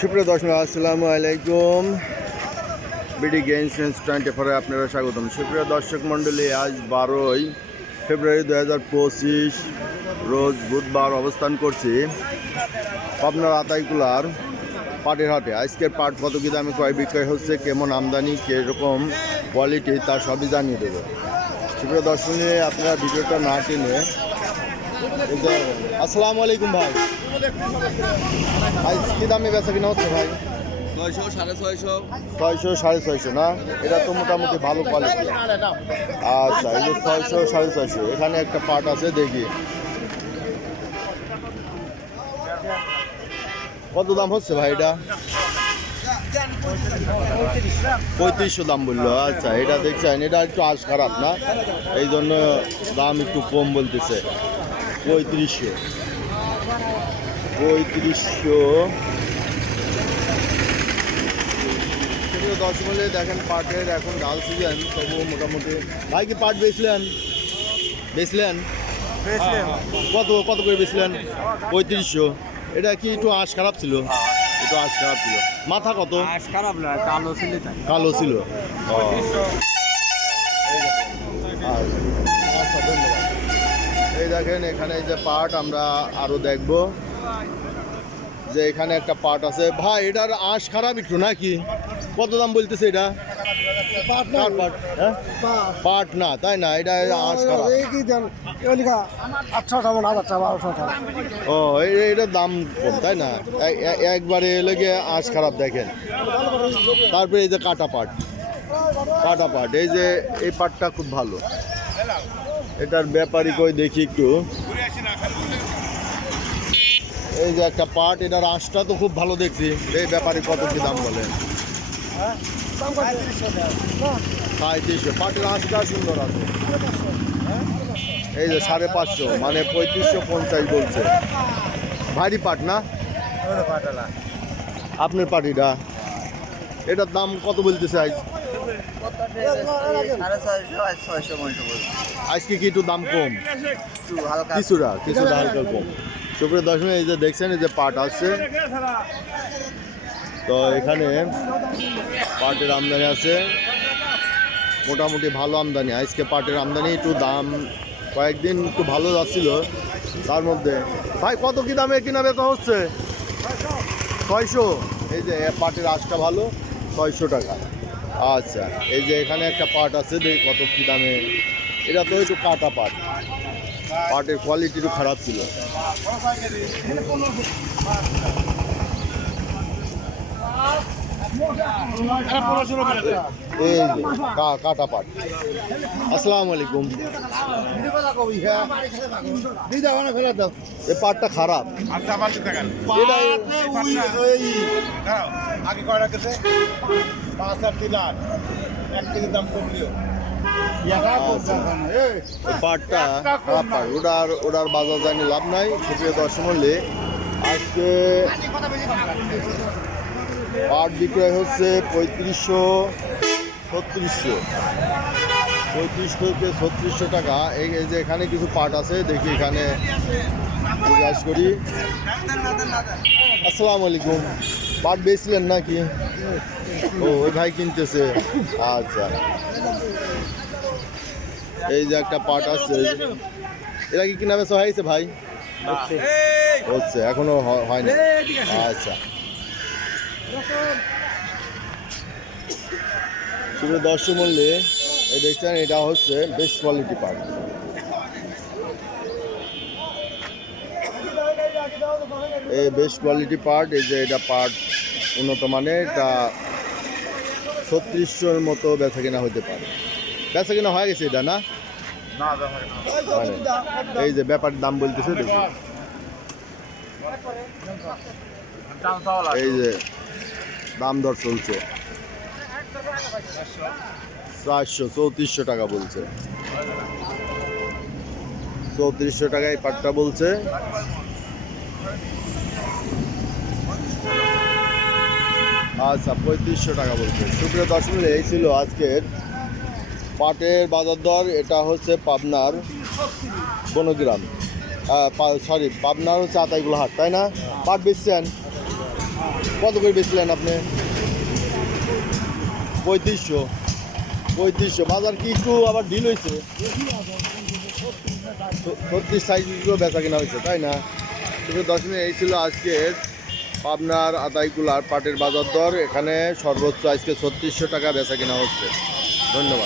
সুপ্রিয় দর্শক আসসালামু আলাইকুম। বিডি গেমস 24 আপনারা স্বাগতম। সুপ্রিয় দর্শক মণ্ডলী, আজ 12ই ফেব্রুয়ারি 2025 রোজ বুধবার অবস্থান করছি পাবনার আতাইকুলার পাটের হাটে। আজকের পাট কত কি দামে ক্রয় বিক্রয় হচ্ছে, কেমন আমদানি, কীরকম কোয়ালিটি, তা সবই জানিয়ে দেবো। সুপ্রিয় দর্শক নিয়ে আপনারা ভিডিওটা না টেনে আসসালামু আলাইকুম ভাই। ভাই কী দামে বেচা কিনা হচ্ছে ভাই? 600 650 600 650 না? এটা তো মোটামুটি ভালো কোয়ালিটি। আচ্ছা, এই যে 600 650। এখানে একটা পাট আছে, দেখি কত দাম হচ্ছে ভাই এটা? 3500 দাম বললো। আচ্ছা, এটা দেখছেন, এটা একটু আশ খারাপ না, এই জন্য দাম একটু কম বলতেছে। 3500 10 বলে দেখেন। পাটের এখন ডাল সিজন, তবু মোটামুটি। ভাই কি পাট বেচলেন? কত কত করে বেচলেন? 3500। এটা কি একটু আঁশ খারাপ ছিল? একটু আঁশ খারাপ ছিল। মাথা কত? খারাপ না, কালো ছিল। কালো ছিল। আচ্ছা, ধন্যবাদ। এই দেখেন, এখানে এই যে পাট আমরা আরো দেখব, যে এখানে একটা পাট আছে। ভাই এটার আঁশ খারাপ একটু নাকি? কত দাম বলতেছে এটা? পাট না, তাই না? এটা আঁশ খারাপ। ও, এটার দাম কম, তাই না? একবারে লেগে আঁশ খারাপ দেখেন। তারপরে এই যে কাটা পাট, এই যে এই পাটটা খুব ভালো। এটার ব্যাপারই কই দেখি একটু। এই যে একটা পাট, এটার আঁশটা তো খুব ভালো দেখছি। এই ব্যাপারে কত কি দাম বলেন? 3500। পাটের আঁশটা সুন্দর আছে। এই যে 550, মানে 3550 বলছে। ভারী পাট না? আপনার পাটিটা, এটার দাম কত বলতেছে আজ? আজকে কি একটু দাম কম? কিছুটা হালকা কম। সুপ্রিয় দর্শক, এই যে দেখছেন, এই যে পাট আসছে, তো এখানে পাটের আমদানি আছে, মোটামুটি ভালো আমদানি। আজকে পাটের আমদানি একটু দাম কয়েকদিন একটু ভালো যাচ্ছিল, তার মধ্যে। ভাই কত কি দামে কিনা বেচা হচ্ছে? 600। এই যে পাটের আঁশটা ভালো, 600 টাকা। আচ্ছা, এই যে এখানে একটা পাট আছে, দেখি কত কি দামে। এটা তো একটু কাটা পাট, পাটের কোয়ালিটি একটু খারাপ ছিল। এই যে কাটা পাট। আসসালামু আলাইকুম। এই পাটটা খারাপ। পাটটা খারাপ পাট, ওটার বাজার জানি লাভ নাই। সুপ্রিয় দর্শক মূল্যে আজকে পাট বিক্রয় হচ্ছে 3500 3600, 3500 থেকে 3600 টাকা। এই যে এখানে কিছু পাট আছে, দেখি এখানে জিজ্ঞাসা করি। আসসালামু আলাইকুম। পাট বেচলেন নাকি? ও, ওই ভাই কিনতেছে। আচ্ছা, এই যে একটা পাট আছে, এরা কি কিনা বেচা হয়েছে ভাই? হচ্ছে, এখনো হয়নি। আচ্ছা, শুধু দর্শক মূল্যে এই দেখছেন, এটা হচ্ছে বেস্ট কোয়ালিটি পাট। এই বেস্ট কোয়ালিটি পাট। এই যে এটা পাট উন্নত মানের, এটা 3600-র মতো বেচা কেনা হতে পারে। বেচা কেনা হয়ে গেছে এটা না? এই যে ব্যাপারের দাম বলতেছে, দেখুন। এই যে দাম দর চলছে, 400 3400 টাকা বলছে। 3400 টাকা এই পাটটা বলছে। আচ্ছা, 3500 টাকা বলছে। সুপ্রিয় দর্শক, এই ছিল আজকের পাটের বাজার দর। এটা হচ্ছে পাবনার বনগ্রাম, সরি, পাবনার হচ্ছে আতাইকুলা হাট, তাই না? পাট বেচছেন? কত করে বেচলেন আপনি? 3500। বাজার কি একটু আবার ঢিল হয়েছে? 36-37 বেচা কিনা হয়েছে, তাই না? কিন্তু 10 মিনিট এই ছিল আজকের পাবনার আদাইকুলার পাটের বাজার দর। এখানে সর্বোচ্চ আজকে 3600 টাকা বেচা কিনা হচ্ছে। ধন্যবাদ।